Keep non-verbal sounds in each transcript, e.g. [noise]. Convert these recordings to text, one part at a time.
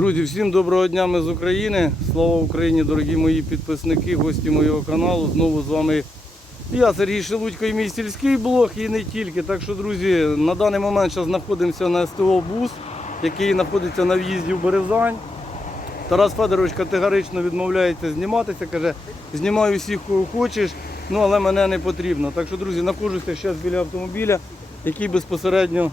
Друзі, всім доброго дня ми з України. Слава Україні, дорогі мої підписники, гості моєго каналу. Знову з вами я, Сергій Шелудько і мій сільський блог, і не тільки. Так що, друзі, на даний момент зараз знаходимося на СТО Бус, який знаходиться на в'їзді в Березань. Тарас Федорович категорично відмовляється зніматися, каже, знімаю всіх, кого хочеш, ну але мене не потрібно. Так що, друзі, знаходжуся зараз біля автомобіля, який безпосередньо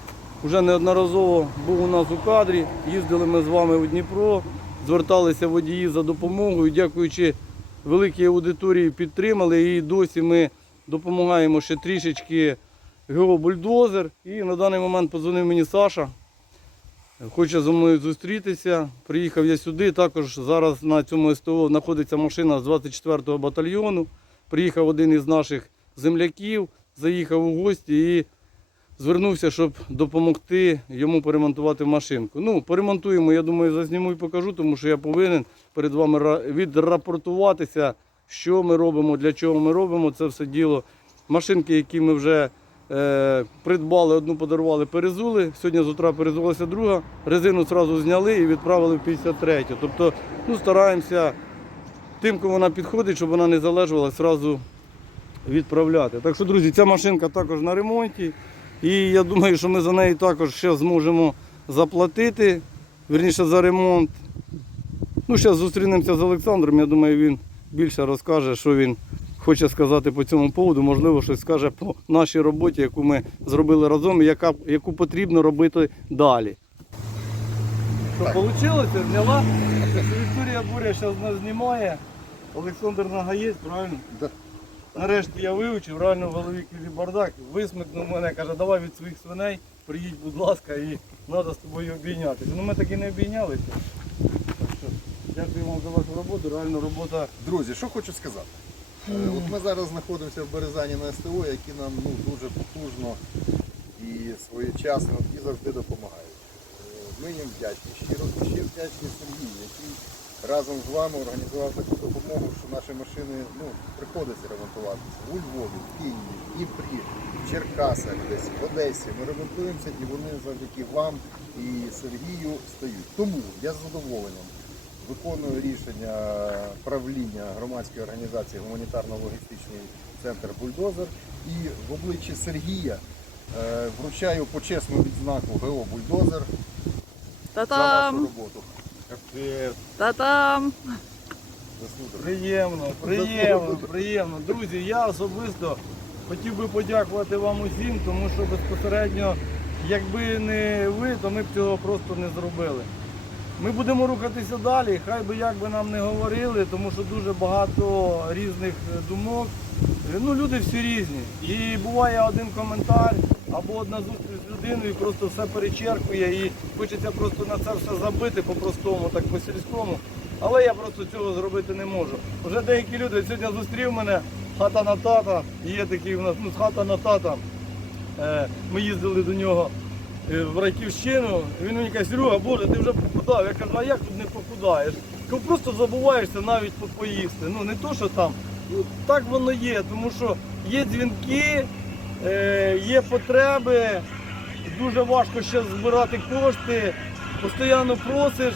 вже неодноразово був у нас у кадрі. Їздили ми з вами у Дніпро, зверталися водії за допомогою. Дякуючи великій аудиторії, підтримали. І досі ми допомагаємо ще трішечки ГО Бульдозер. І на даний момент подзвонив мені Саша. Хоче зі мною зустрітися. Приїхав я сюди. Також зараз на цьому СТО знаходиться машина з 24-го батальйону. Приїхав один із наших земляків, заїхав у гості і звернувся, щоб допомогти йому поремонтувати машинку. Ну, поремонтуємо, я думаю, зазніму і покажу, тому що я повинен перед вами відрапортуватися, що ми робимо, для чого ми робимо. Це все діло. Машинки, які ми вже е, придбали, одну подарували, перезули. Сьогодні з утра перезулася друга. Резину одразу зняли і відправили в 53. Тобто, ну, стараємося тим, кому вона підходить, щоб вона не залежувала, одразу відправляти. Так що, друзі, ця машинка також на ремонті. І я думаю, що ми за неї також ще зможемо заплатити, верніше за ремонт. Ну, зараз зустрінемося з Олександром. Я думаю, він більше розкаже, що він хоче сказати по цьому поводу. Можливо, щось скаже по нашій роботі, яку ми зробили разом і яка, яку потрібно робити далі. Що, вийшло? Зняла? Вікторія Буря зараз нас знімає. Олександр нагаєць, правильно? Да. Нарешті я вивчив, реально в голові квізі бардак, висмикнув мене, каже, давай від своїх свиней, приїдь, будь ласка, і треба з тобою обійнятися. Ну ми так і не обійнялися. Так що, дякую вам за вашу роботу, реально робота. Друзі, що хочу сказати. Е, От ми зараз знаходимося в Березані на СТО, які нам ну, дуже потужно і своєчасно і завжди допомагають. Е, Ми їм вдячні щиро, ще вдячні Сергію, який разом з вами організував таку допомогу, що наші машини ну, приходиться ремонтуватися у Львові, в Києві, в Дніпрі, в Черкасах, десь в Одесі. Ми ремонтуємося і вони завдяки вам і Сергію стають. Тому я з задоволенням виконую рішення правління громадської організації гуманітарно-логістичний центр Бульдозер і в обличчі Сергія е, вручаю почесну відзнаку ГО Бульдозер за Та-там! роботу. Капець, Та-там! Приємно, приємно, приємно. Друзі, я особисто хотів би подякувати вам усім, тому що безпосередньо, якби не ви, то ми б цього просто не зробили. Ми будемо рухатися далі, хай би як би нам не говорили, тому що дуже багато різних думок. Ну, люди всі різні. І буває один коментар або одна зустріч з людиною, і просто все перечеркує і хочеться просто на це все забити по-простому, так по-сільському. Але я просто цього зробити не можу. Вже деякі люди сьогодні зустрів мене, хата на тата, є такий у нас, ну, хата на тата. Е, Ми їздили до нього е, в Раківщину. Він мені каже, Серега, Боже, ти вже похудав. Я кажу, а як тут не похудаєш? Кажу, просто забуваєшся навіть по- поїсти. Ну не то, що там. Ну, так воно є, тому що є дзвінки, є потреби, дуже важко ще збирати кошти, постійно просиш.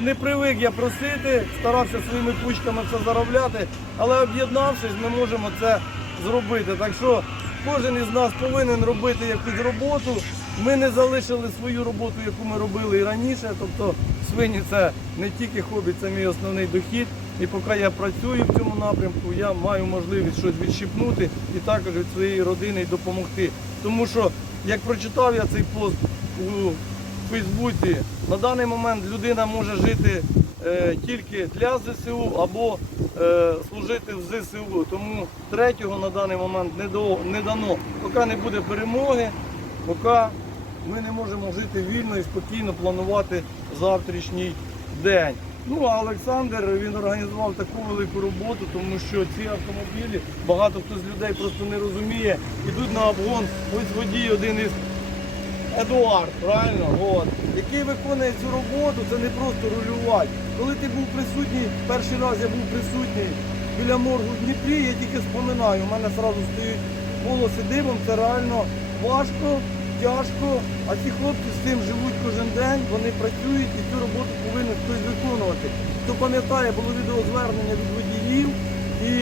Не привик я просити, старався своїми пучками це заробляти, але об'єднавшись, ми можемо це зробити. Так що кожен із нас повинен робити якусь роботу. Ми не залишили свою роботу, яку ми робили і раніше. Тобто свині це не тільки хобі, це мій основний дохід. І поки я працюю в цьому напрямку, я маю можливість щось відщипнути і також від своєї родини допомогти. Тому що, як прочитав я цей пост у Фейсбуці, на даний момент людина може жити е, тільки для ЗСУ або е, служити в ЗСУ. Тому третього на даний момент не, до, не дано. Поки не буде перемоги, поки ми не можемо жити вільно і спокійно планувати завтрашній день. Ну а Олександр він організував таку велику роботу, тому що ці автомобілі багато хто з людей просто не розуміє, ідуть на обгон. Ось водій один із Едуард, правильно, От. який виконує цю роботу, це не просто рулювати. Коли ти був присутній, перший раз я був присутній біля моргу в Дніпрі, я тільки споминаю, у мене одразу стоять волоси дибом, це реально важко, тяжко, а ці хлопці з цим живуть кожен день, вони працюють і цю роботу повинен хтось виконувати. Хто пам'ятає, було відеозвернення від водіїв, і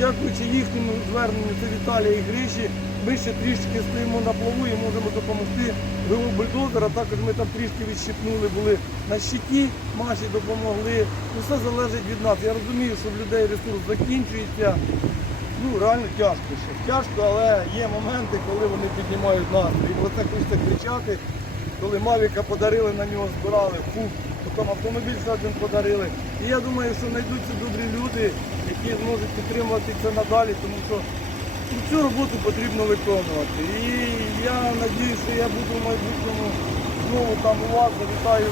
дякуючи їхньому зверненню, це Віталія і Гриші, ми ще трішки стоїмо на плаву і можемо допомогти вилу бульдозера. Також ми там трішки відщипнули, були на щиті, Маші допомогли. Все залежить від нас. Я розумію, що в людей ресурс закінчується. Ну, реально тяжко щось. Тяжко, але є моменти, коли вони піднімають настрій. І про це хочеться кричати. Коли Мавіка подарили, на нього збирали, фу, потім автомобіль ще один подарили. І я думаю, що знайдуться добрі люди, які зможуть підтримувати це надалі, тому що ну, цю роботу потрібно виконувати. І я сподіваюся, що я буду в майбутньому знову там у вас, завітаю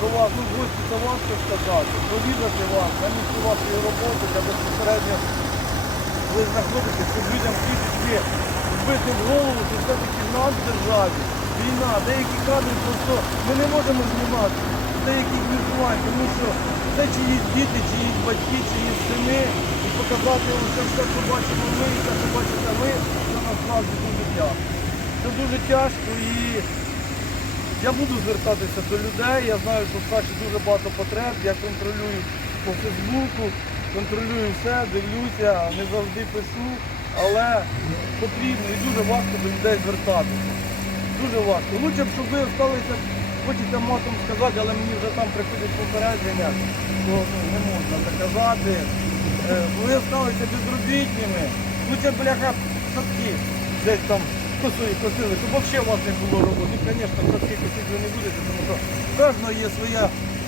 до вас. Ну, гості це важко сказати, провідати вас, на місці вашої роботи, де безпосередньо ви знаходитесь, щоб людям трішечки вбити в голову, що все-таки в нас в державі війна, деякі кадри просто ми не можемо знімати деяких міркувань, тому що це чиїсь діти, чиїсь батьки, чиїсь сини, і показати це все, що бачимо ми, і те, що бачите ми, це насправді дуже тяжко. Це дуже тяжко і я буду звертатися до людей. Я знаю, що в Саші дуже багато потреб. Я контролюю по Фейсбуку, контролюю все, дивлюся, не завжди пишу, але потрібно і дуже важко до людей звертатися. Дуже важко. Лучше б, щоб ви залишилися, хочете матом сказати, але мені вже там приходять попередження, ну, не можна так казати. Е, Ви залишилися безробітними. Лучше, бляха, садки десь там косої косили, щоб взагалі у вас не було роботи. І, звісно, садки косити ви не будете, тому що кожного є своя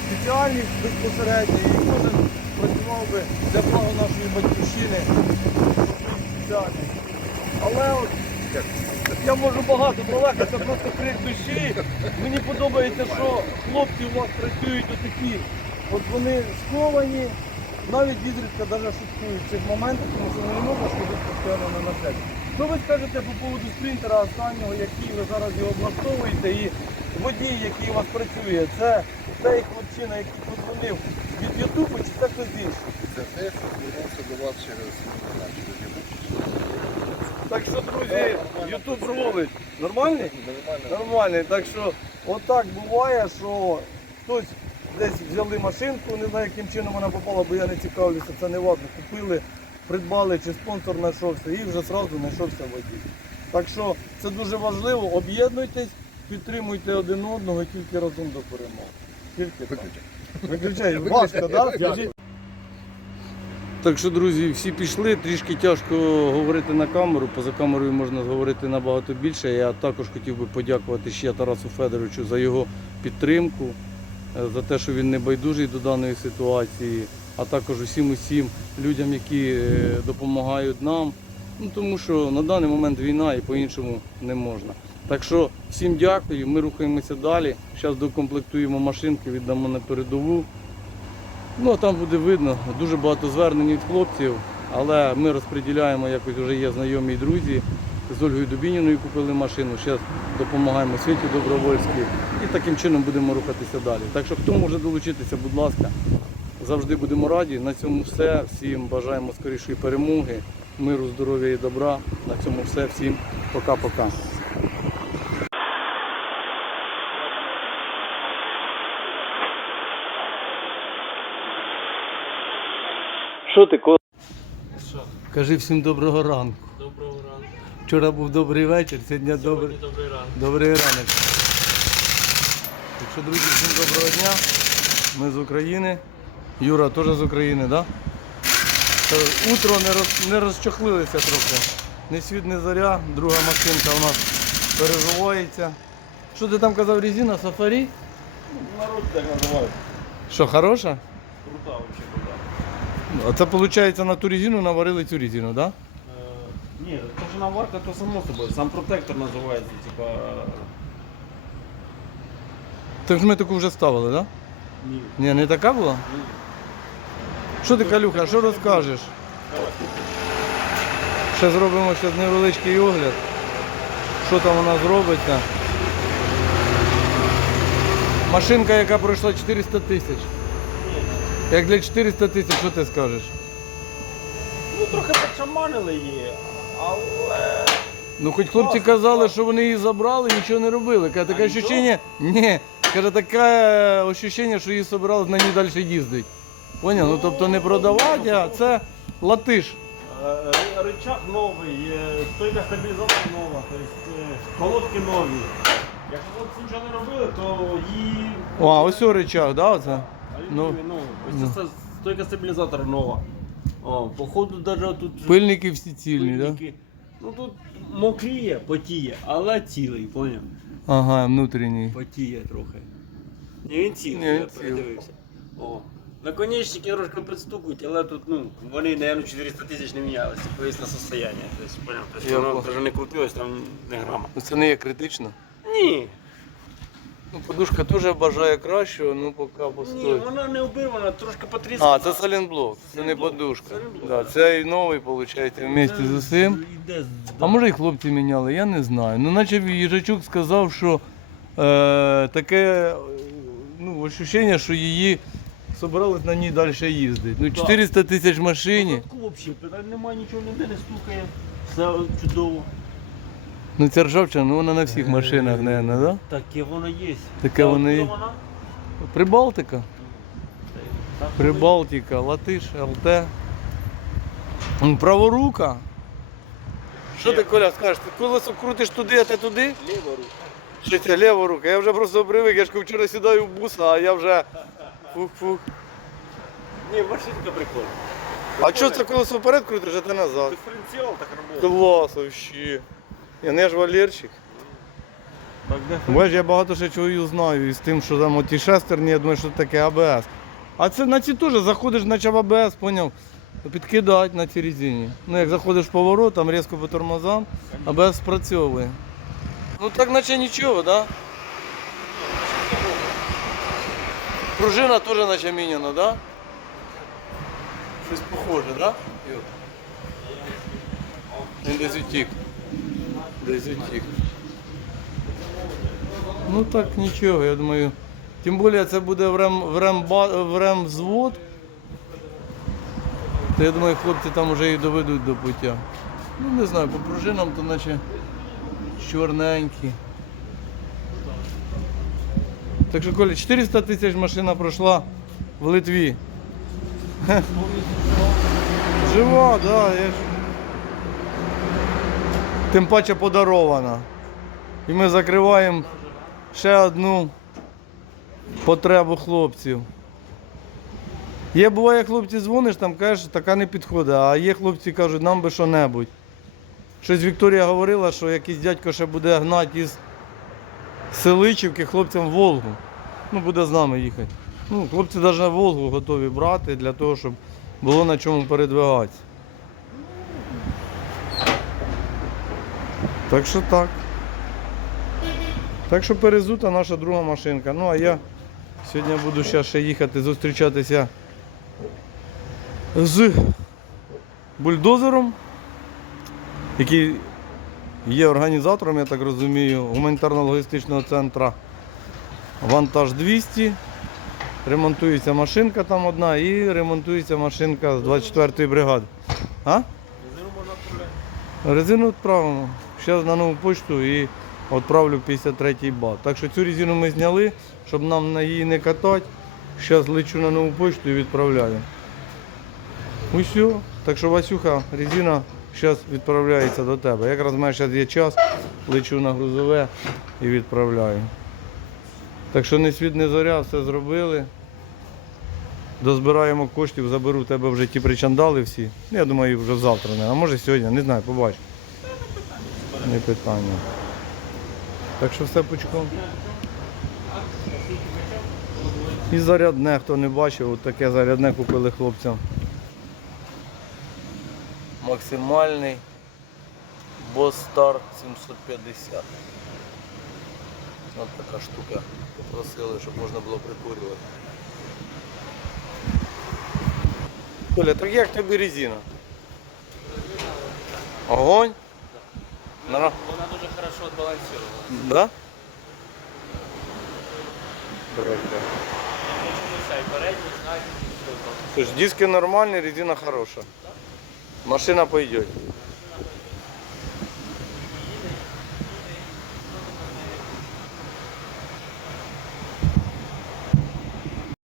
спеціальність безпосередньо, і кожен працював би для блага нашої батьківщини. Але от я можу багато балакати, це просто крик душі. Мені подобається, що хлопці у вас працюють отакі. От вони сховані, навіть відрідка навіть шуткують в цих моментах, тому що не можна сходити постійно на населення. Що ви скажете по поводу спринтера останнього, який ви зараз його облаштовуєте, і водій, який у вас працює, це цей хлопчина, який подзвонив від Ютубу, чи це хтось інший? Це те, що звернувся до вас через Так що, друзі, Ютуб ролить. Нормальний? Нормально. Нормальний. Так що отак буває, що хтось десь взяли машинку, не знаю, яким чином вона попала, бо я не цікавлюся, це не важливо. Купили, придбали, чи спонсор знайшовся, і вже одразу знайшовся водій. Так що це дуже важливо, об'єднуйтесь, підтримуйте один одного і тільки разом до перемоги. Тільки так. Виключай, важко, так? Так що, друзі, всі пішли, трішки тяжко говорити на камеру, поза камерою можна говорити набагато більше. Я також хотів би подякувати ще Тарасу Федоровичу за його підтримку, е, за те, що він не байдужий до даної ситуації, а також усім усім людям, які е, допомагають нам. Ну, тому що на даний момент війна і по-іншому не можна. Так що всім дякую, ми рухаємося далі. Зараз докомплектуємо машинки, віддамо на передову. Ну, а там буде видно, дуже багато звернень від хлопців, але ми розподіляємо, якось вже є знайомі і друзі. З Ольгою Дубініною купили машину, зараз допомагаємо Світі Добровольській і таким чином будемо рухатися далі. Так що хто може долучитися, будь ласка, завжди будемо раді. На цьому все. Всім бажаємо скорішої перемоги, миру, здоров'я і добра. На цьому все. Всім пока-пока. Що ти, ко? Що? Кажи всім доброго ранку. Доброго ранку. Вчора був добрий вечір, сьогодні добрий, Сьогодні добрий ранок. добрий ранок. Так що, друзі, всім доброго дня. Ми з України. Юра теж з України, так? Да? Утро не, роз, не розчохлилися трохи. Ні світ, ні заря. Друга машинка у нас переживається. Що ти там казав, резина, сафарі? Народ так називають. Що, хороша? Крута взагалі крута. А це виходить на ту резину наварили цю резину, так? Да? Е, ні, то що наварка, то само собою. Сам протектор називається, типа. Так ж ми таку вже ставили, так? Ні. Да? Ні, не така була? Ні. Що ти, Калюха, що розкажеш? Ще зробимо ще невеличкий огляд. Що там у нас робиться. Машинка, яка пройшла 400 тисяч. Як для 400 тисяч, що ти скажеш? Ну трохи підшаманили її, але Ну хоч хлопці казали, що вони її забрали, нічого не робили. Каже, таке А, ощущення, ні, каже, таке ощущення, що її собирали на ній далі їздити. Поняв? Ну тобто не продавати, а це латиш. Е, Рычаг новий, е, стойка стабілізатора нова, тобто е, колодки нові. Якщо хлопці нічого не робили, то її. О, а ось о речах, да, оце? Ну. Ну, ось це стойка стабілізатора нова. О, походу навіть тут Пильники всі цільні, да? Ну тут мокріє, потіє, але цілий, поняв? Ага, внутрішній. Потіє трохи. Ні, він цілий, Ні, я він цілий. передивився. О. Наконечники трошки підстукують, але тут, ну, вони, мабуть, 400 тисяч не мінялися, повість на состояння. Тобто, поняв? Тобто, воно навіть не крутилось, там не грама. Ну, Це не є критично. Ні, Ну, подушка теж бажає кращого, ну поки ні, вона не обірвана, трошки потріскана. А, це салінблок, це не подушка. салінблок. Да, це і новий, виходить, вместе з усім. Іде з- А може і хлопці міняли, я не знаю. Ну, наче їжачук сказав, що е, таке е, ну, ощущення, що її собирались на ній далі їздити. Ну, 400 тисяч машині. Взагалі, питань немає, нічого ніде не стукає. Все чудово. Ну ця ржавчина, ну вона на всіх машинах, мабуть, да? Таке воно є. Таке воно є. Прибалтика. Прибалтика, Латиш, ЛТ. М, Праворука. Що ти, Коля, скажеш? Ти колесо крутиш туди, а ти туди? Ліва рука. Що це ліва рука? Я вже просто привик, я ж вчора сідаю в буса, а я вже фух-фух. Ні, машинка прикольна. А що це колесо вперед крутиш, а ти назад? Диференціал так працює. Клас вообще. Я не ж Валерчик. Так, де? Я багато ще чого знаю із тим, що там оті шестерні, я думаю, що таке АБС. А це на ці теж заходиш, наче в АБС, поняв? Підкидати на цій резині. Ну як заходиш в поворот, там різко по тормозам, АБС спрацьовує. Ну так наче нічого, да? Пружина теж наче міняна, да? Щось похоже, да? Він десь утік. Десь утік. Ну так нічого, я думаю. Тим більше це буде в рем, в рем, в рем взвод. То я думаю, хлопці там вже і доведуть до пуття. Ну не знаю, по пружинам то наче чорненькі. Так що, Коля, 400 тисяч машина пройшла в Литві. [laughs] Жива, так, да. Тим паче подарована. І ми закриваємо ще одну потребу хлопців. Є буває, хлопці дзвониш, там кажеш, така не підходить, а є хлопці кажуть, нам би що-небудь. Щось Вікторія говорила, що якийсь дядько ще буде гнати із Селичівки хлопцям в Волгу. Ну, буде з нами їхати. Ну, хлопці навіть на Волгу готові брати для того, щоб було на чому передвигатися. Так що так. Так що перезута наша друга машинка. Ну а я сьогодні буду ще, ще їхати зустрічатися з бульдозером, який є організатором, я так розумію, гуманітарно-логістичного центру Вантаж 200. Ремонтується машинка там одна і ремонтується машинка з 24-ї бригади. А? Резину можна відправляти. Резину відправимо. Зараз на нову почту і відправлю 53-й бат. Так що цю резину ми зняли, щоб нам на її не катати. Зараз лечу на нову почту і відправляю. Усьо. Так що Васюха, резина зараз відправляється до тебе. Якраз в мене зараз є час, лечу на грузове і відправляю. Так що не світ, не зоря, все зробили. Дозбираємо коштів, заберу в тебе вже ті причандали всі. Я думаю, вже завтра, не, а може сьогодні, не знаю, побачу. Не питання. Так що все пучком. І зарядне, хто не бачив, от таке зарядне купили хлопцям. Максимальний Star 750. Ось така штука. Попросили, щоб можна було прикурювати. Коля, так як тобі резина? Огонь? Вона дуже хорошо відбалансована. Да? Слушай, диски нормальные, резина хорошая. Машина пойдет.